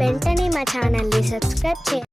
వెంటనే మా ఛానల్ని సబ్స్క్రైబ్ చేయండి.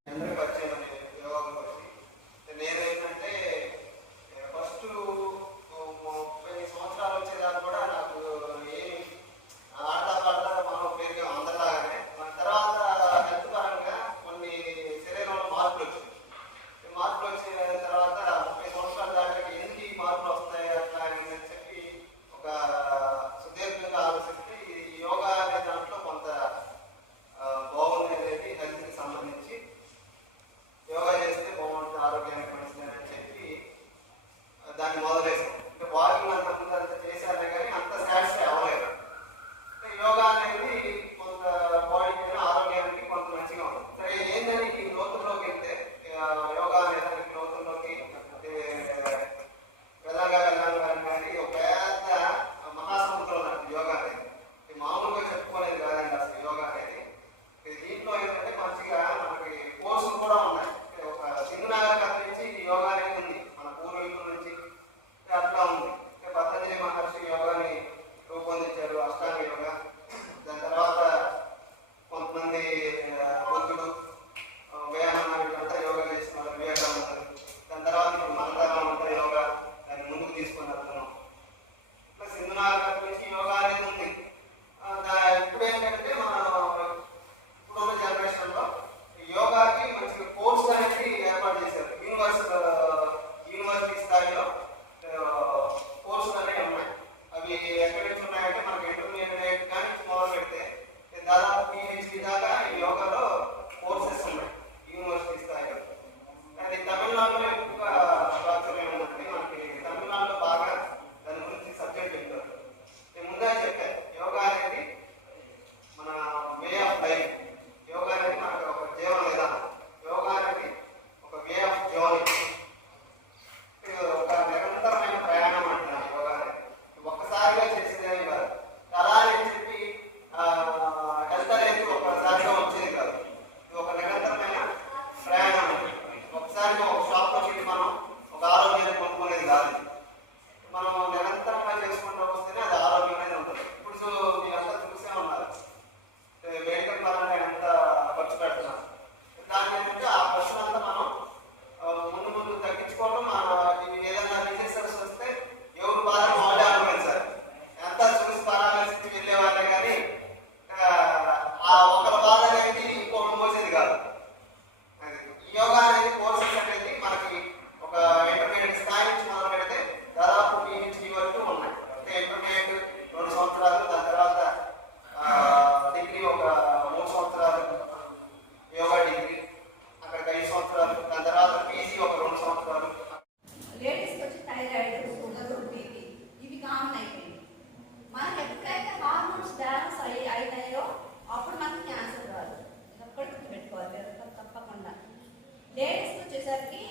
లేడీస్కి వచ్చేసరికి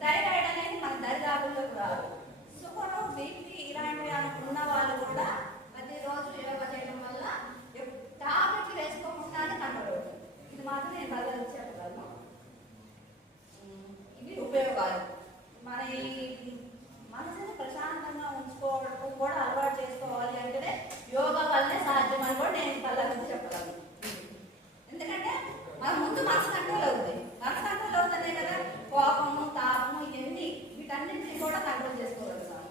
థైరాయిడ్ అనేది మన దరిదాపుల్లోకి రాదు. షుగర్, బీపీ ఇలాంటివి ఉన్న వాళ్ళు కూడా ప్రతిరోజు యోగా చేయడం వల్ల టాబ్లెట్లు వేసుకోకుండానే కంట్రోల్ అవుతుంది. ఇది మాత్రం నేను బదులు చెప్పగలను. ఇవి ఉపయోగాలు. మన ఈ మనసుని ప్రశాంతంగా ఉంచుకోవడం కూడా అలవాటు చేసుకోవాలి అంటే యోగా వల్లనే సాధ్యం అని కూడా నేను బదులు చెప్పగలను. ఎందుకంటే మన ముందు మనసు కంట్రోల్ అవుతుంది. మనసు కంట్రోల్ అవుతానే కదా కోపము, తాపము ఇవన్నీ వీటన్నింటినీ కూడా కంట్రోల్ చేసుకోగలుగుతాము.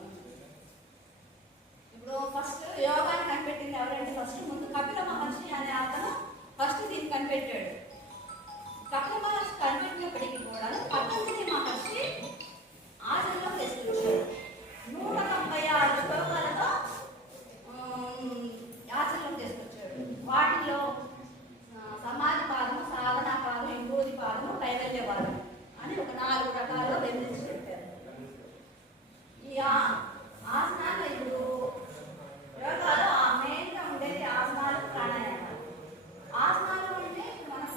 ఇప్పుడు ఫస్ట్ యోగాని కనిపెట్టింది ఎవరంటే ఫస్ట్ ముందు కపిల మహర్షి అనే అతను ఫస్ట్ దీన్ని కనిపెట్టాడు. కపిల మహర్షి కనిపెట్టినప్పటికీ కూడా పతంజలి మహర్షి ఆచరణలో తీసుకొచ్చాడు. 196 శ్లోకాలతో ఆచరణలో తీసుకొచ్చాడు. వాటిలో సమాధి పాదము, సాధనా పాదం, విభూతి పాదము, కైవల్య పాదం అని ఒక 4 రకాలు విభజించి పెట్టారు. ఈ ఆసనాలు ఇప్పుడు యోగాలో మెయిన్గా ఉండేది ఆసనాలు, ప్రాణాయామాలు. ఆసనాలు అంటే మనకు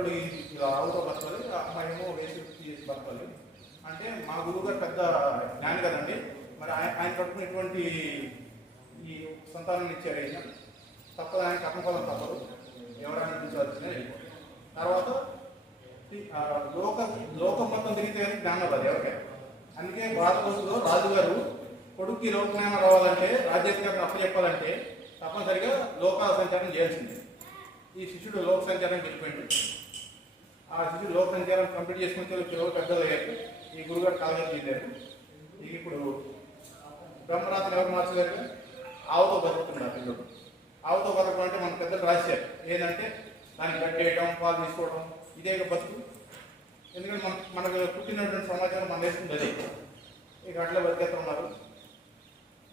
పిల్లడు ఇలా ఆవుతో బతకాలి, అమ్మాయేమో వేసి తీసి బతకాలి అంటే మా గురువు గారు పెద్ద జ్ఞాని కదండి. మరి ఆయన కట్టుకుని ఇటువంటి ఈ సంతానాన్ని ఇచ్చారు. ఆయన తప్పదు, ఆయన కర్మఫలం తప్పదు, ఎవరైనా చూసాల్సిందే. తర్వాత లోకం మొత్తం తిరిగితే జ్ఞానం రాదు ఎవరికైనా. అందుకే భారతదేశంలో రాజుగారు కొడుక్కి లోకజ్ఞానం రావాలంటే, రాజ్యాధికారిని అప్పచెప్పాలంటే తప్పనిసరిగా లోకాల సంచారం చేయాల్సిందే. ఈ శిష్యుడు లోక సంచారం వెళ్ళిపోయింది. ఆ శిష్యుడు లోక సంచారం కంప్లీట్ చేసుకుని పిల్లలు పెద్దలు అయ్యారు. ఈ గురుగారు కాలేజీ చేశారు. ఇప్పుడు బ్రహ్మరాత్రి ఎవరు మార్చగారు ఆవుతో బతుకుతున్నారు పిల్లలు. ఆవుతో బతకడం అంటే మన పెద్దలు రాశారు ఏంటంటే దానికి గడ్డేయడం, పాలు తీసుకోవడం, ఇదే బతుకు. ఎందుకంటే మనకు పుట్టినటువంటి సమాచారం మనం వేసుకుంది అదే. ఇక అట్లా బతికేస్తున్నారు,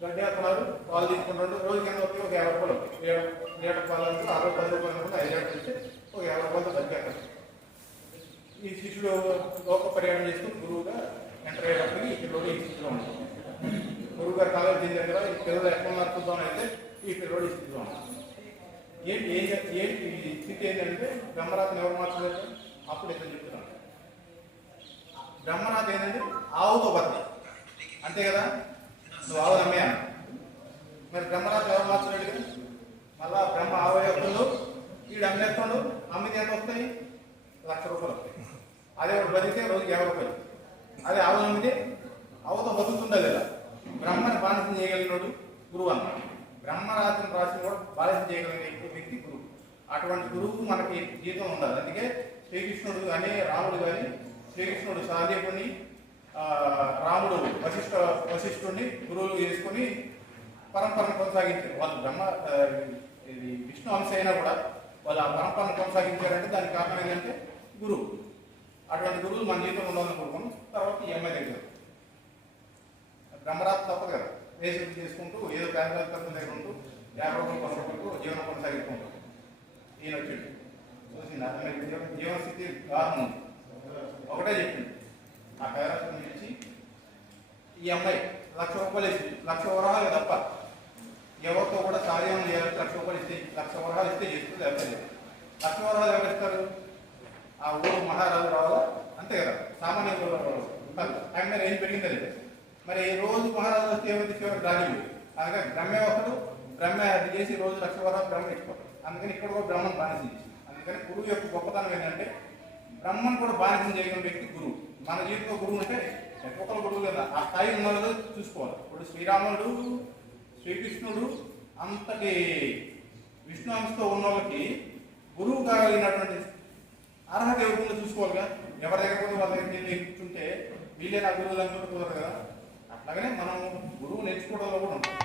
గడ్డేస్తున్నారు, పాలు తీసుకుంటున్నారు. రోజుకి ఎంత వస్తే ఒక 50 రూపాయలు, 7 లీటర్ పాలు అంటే 60-10 రూపాయలు అనుకుంటే 5 లీటర్లు ఇస్తే ఒక 50 రూపాయలతో బతికేస్తారు. ఈ శిష్యుడు లోక పర్యాణం చేసుకుని గురువుగా ఎంటర్ అయ్యేటప్పటికి ఈ పిల్లడు ఈ స్థితిలో ఉంటాడు. గురువు గారు కాలేజీ దీని దగ్గర ఈ పిల్లలు ఎక్కడ నడుపుతాం అయితే ఈ పిల్లడు ఈ స్థితిలో ఉంటాడు. ఏంటి ఈ స్థితి ఏంటంటే బ్రహ్మరాత్రిని ఎవరు మార్చలేదు? అప్పుడు ఇతను చెప్తున్నాను. బ్రహ్మరాత్రి ఏంటంటే ఆవుతో బతక, అంతే కదా. నువ్వు ఆవు నమ్మేయా, మరి బ్రహ్మరాత్రి ఎవరు మార్చలేదు? మళ్ళా బ్రహ్మ ఆవు యొక్కలు వీడు అమ్మేస్తాడు. అమ్మితే ఎంత వస్తాయి? 1,00,000 రూపాయలు వస్తాయి. అదే ఒకటి బతికితే రోజుకి 50 రూపాయలు. అదే ఆవు నమ్మితే ఆవుతో బతుకుతుందా లేదా? బ్రహ్మని బానిసం చేయగలిగినోడు గురువు అన్నాడు. బ్రహ్మరాత్రిని రాసిన కూడా బానిసం చేయగలిగిన వ్యక్తి గురువు. అటువంటి గురువు మనకి జీవితం ఉండాలి. అందుకే శ్రీకృష్ణుడు కానీ రాముడు కానీ, శ్రీకృష్ణుడు సహదేవుని, రాముడు వశిష్ఠుడిని గురువులు చేసుకుని పరంపరను కొనసాగించారు. వాళ్ళు విష్ణు అంశ అయినా కూడా వాళ్ళు ఆ పరంపరను కొనసాగించారంటే దానికి కారణం ఏంటంటే గురువు. అటువంటి గురువులు మన జీవితంలో ఉండాలని కోరుకున్నాం. తర్వాత ఈ అమ్మాయి దగ్గర బ్రహ్మరాత్రి తప్పదు కదా, వేసి చేసుకుంటూ ఏదో బ్యాంకుల దగ్గర ఉంటూ 50 రూపాయలు 10 రూపాయలకు జీవనం కొనసాగిస్తుంటాం. ఈయన వచ్చింది చూసింది అతని జీవన స్థితి దారుణం ఉంది. ఒకటే చెప్పింది, ఆ పేరెంట్స్ ఇచ్చి ఈ అమ్మాయి 1,00,000 రూపాయలు ఇచ్చి 1,00,000 వరహాలు తప్ప ఎవరితో కూడా కార్యం చేయాలి. 1,00,000 రూపాయలు ఇస్తే 1,00,000 వరహాలు ఇస్తే చేస్తుంది. లేకపోతే 1,00,000 వరహాలు ఎవరు ఇస్తారు? ఆ ఊరు మహారాజు రావాలా, అంతే కదా. సామాన్య ఆయన మీద ఏం పెరిగింది లేదు. మరి రోజు మహారాజు వస్తే ఏమైతే చివరికి రాజు. అందుకని బ్రహ్మే ఒకడు, బ్రహ్మ అది చేసి రోజు 1,00,000 వరహాలు బ్రహ్మ ఇచ్చిపోతాడు. అందుకని ఇక్కడ కూడా బ్రహ్మను బానిసం చేసి. అందుకని గురువు యొక్క గొప్పతనం ఏంటంటే బ్రహ్మను కూడా బానిసం చేయగలిగిన వ్యక్తి గురువు. మన జీవితంలో గురువు అంటే ఒక్కొక్కరు గురువు కదా, ఆ స్థాయి ఉన్న వాళ్ళు చూసుకోవాలి. ఇప్పుడు శ్రీరాముడు, శ్రీకృష్ణుడు అంతటి విష్ణు అంశతో ఉన్న వాళ్ళకి గురువు కాగలిగినటువంటి అర్హత ఎవరిలో చూసుకోవాలిగా. ఎవరి దగ్గర కూడా వాళ్ళ దగ్గర కూర్చుంటే వీళ్ళే నా గురువులు అనుకుంటూ కుదరదు కదా. అట్లాగనే మనం గురువు నేర్చుకోవడంలో కూడా ఉంటాం.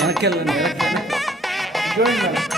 వెనక్కి వెళ్ళండి, వెనక్కి